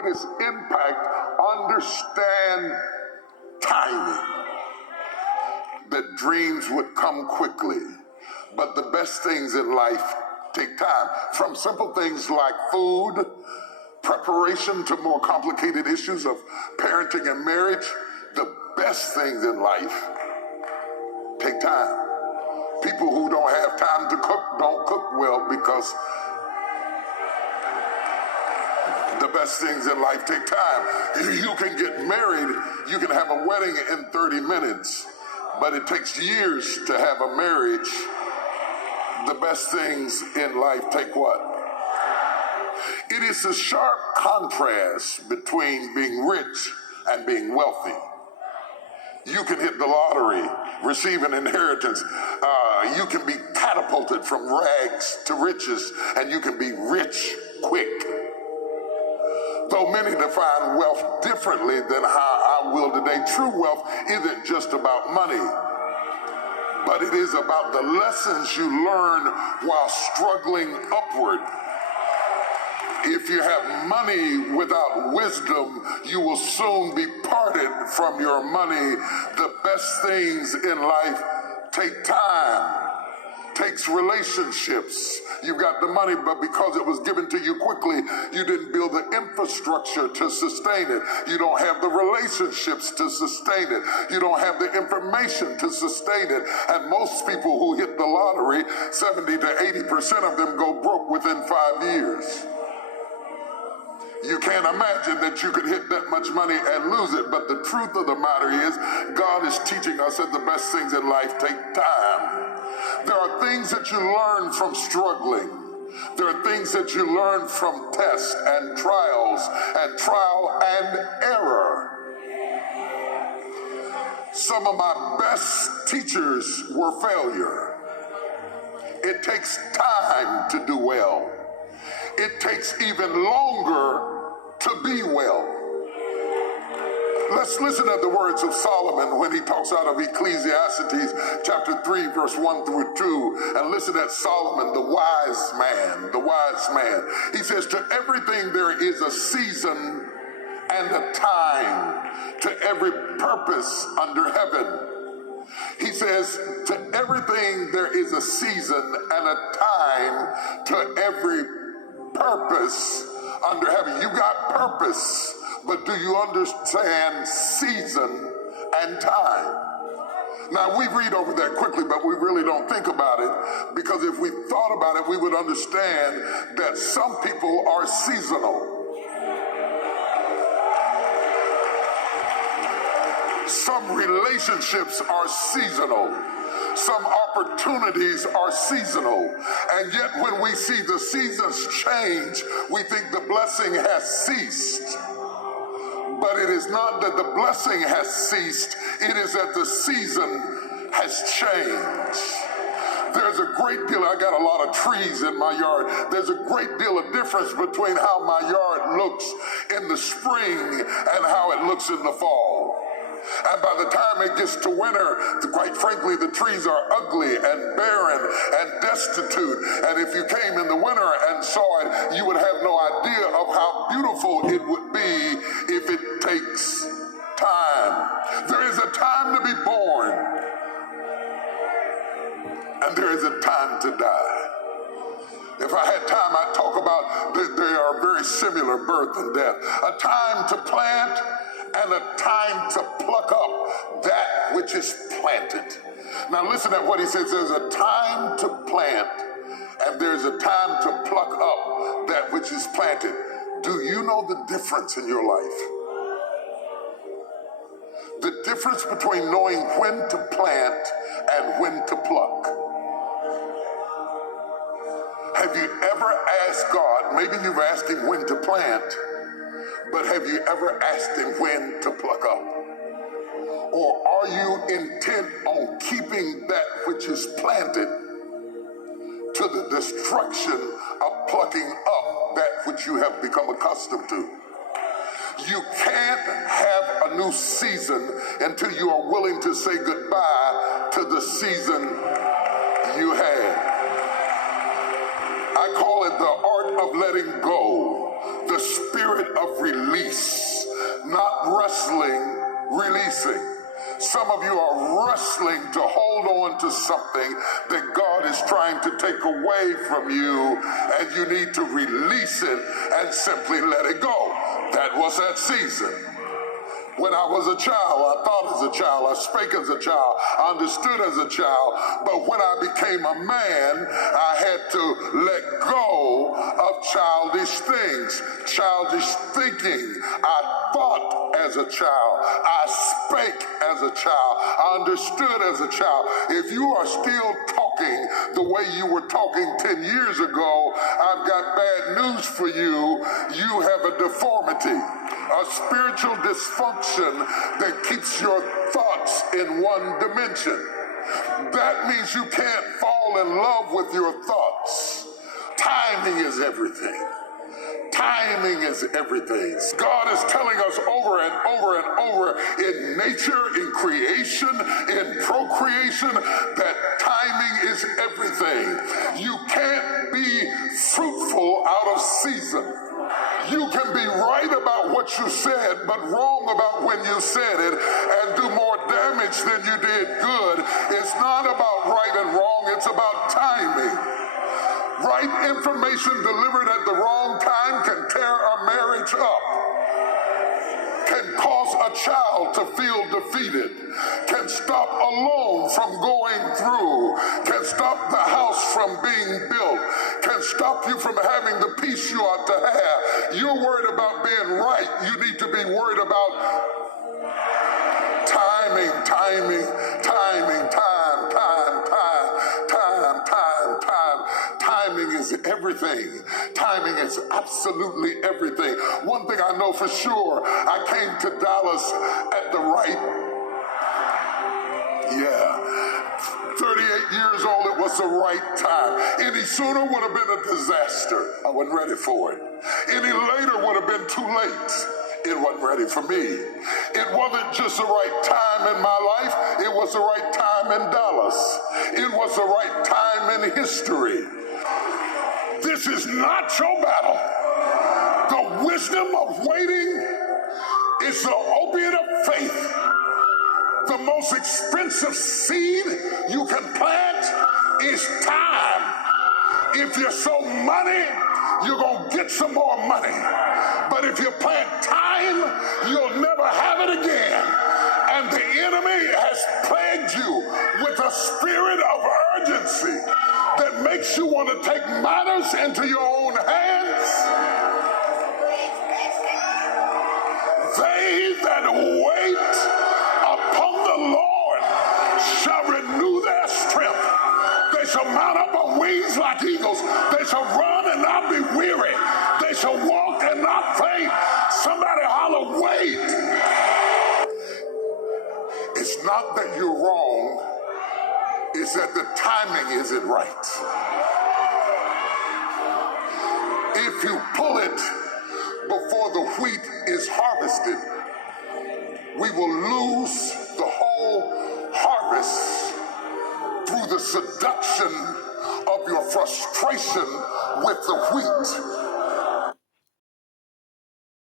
greatest impact, understand timing. That dreams would come quickly, but the best things in life take time. From simple things like food, preparation, to more complicated issues of parenting and marriage, the best things in life take time. People who don't have time to cook don't cook well, because the best things in life take time. You can get married, you can have a wedding in 30 minutes, but it takes years to have a marriage. The best things in life take what? It is a sharp contrast between being rich and being wealthy. You can hit the lottery, receive an inheritance. You can be catapulted from rags to riches, and you can be rich quick. Though many define wealth differently than how I will today, true wealth isn't just about money, but it is about the lessons you learn while struggling upward. If you have money without wisdom, you will soon be parted from your money. The best things in life take time, takes relationships. You've got the money, but because it was given to you quickly, you didn't build the infrastructure to sustain it. You don't have the relationships to sustain it. You don't have the information to sustain it. And most people who hit the lottery, 70 to 80% of them go broke within 5 years. You can't imagine that you could hit that much money and lose it, but the truth of the matter is, God is teaching us that the best things in life take time. There are things that you learn from struggling. There are things that you learn from tests and trials and trial and error. Some of my best teachers were failure. It takes time to do well. It takes even longer to be well. Let's listen to the words of Solomon when he talks out of Ecclesiastes chapter 3, verse 1 through 2. And listen at Solomon, the wise man, the wise man. He says, to everything there is a season and a time, to every purpose under heaven. He says, to everything there is a season and a time, to every purpose under heaven. You got purpose, but do you understand season and time? Now, we read over that quickly, but we really don't think about it, because if we thought about it, we would understand that some people are seasonal. Some relationships are seasonal. Some opportunities are seasonal. And yet when we see the seasons change, we think the blessing has ceased. But it is not that the blessing has ceased. It is that the season has changed. There's a great deal, I got a lot of trees in my yard. There's a great deal of difference between how my yard looks in the spring and how it looks in the fall. And by the time it gets to winter, quite frankly, the trees are ugly and barren and destitute. And if you came in the winter and saw it, you would have no idea of how beautiful it would be if it takes time. There is a time to be born, and there is a time to die. If I had time, I'd talk about that they are very similar, birth and death. A time to plant and a time to pluck up that which is planted. Now listen at what he says. There's a time to plant and there's a time to pluck up that which is planted. Do you know the difference in your life? The difference between knowing when to plant and when to pluck. Have you ever asked God, maybe you've asked him when to plant, but have you ever asked him when to pluck up? Or are you intent on keeping that which is planted to the destruction of plucking up that which you have become accustomed to? You can't have a new season until you are willing to say goodbye to the season you had. I call it the art of letting go, the spirit of release. Some of you are wrestling to hold on to something that God is trying to take away from you, and you need to release it and simply let it go. That was that season. When I was a child, I thought as a child, I spake as a child, I understood as a child, but when I became a man, I had to let go of childish things, childish thinking. I thought as a child, I spake as a child, I understood as a child. If you are still talking the way you were talking 10 years ago, I've got bad news for you. You have a deformity, a spiritual dysfunction that keeps your thoughts in one dimension. That means you can't fall in love with your thoughts. Timing is everything. Timing is everything. God is telling us over and over and over in nature, in creation, in procreation, that timing is everything. You can't be fruitful out of season. You can be right about what you said, but wrong about when you said it, and do more damage than you did good. It's not about right and wrong, it's about timing. Right information delivered at the wrong time can tear a marriage up, can cause a child to feel defeated, can stop a loan from going through, can stop the house from being built, can stop you from having the peace you ought to have. You're worried about being right. You need to be worried about timing. Timing is everything. Timing is absolutely everything. One thing I know for sure, I came to Dallas at the right, 38 years old, it was the right time. Any sooner would have been a disaster. I wasn't ready for it. Any later would have been too late. It wasn't ready for me. It wasn't just the right time in my life, it was the right time in Dallas. It was the right time in history. This is not your battle. The wisdom of waiting is the opiate of faith. The most expensive seed you can plant is time. If you sow money, you're going to get some more money. But if you plant time, you'll never have it again. And the enemy has plagued you with a spirit of urgency that makes you want to take matters into your own hands. They that wait upon the Lord shall renew their strength. They shall mount up on wings like eagles. They shall run and not be weary. They shall walk and not faint. Somebody holler, wait. It's not that you're wrong. It's that the timing isn't right. If you pull it before the wheat is harvested, we will lose the whole harvest through the seduction of your frustration with the wheat.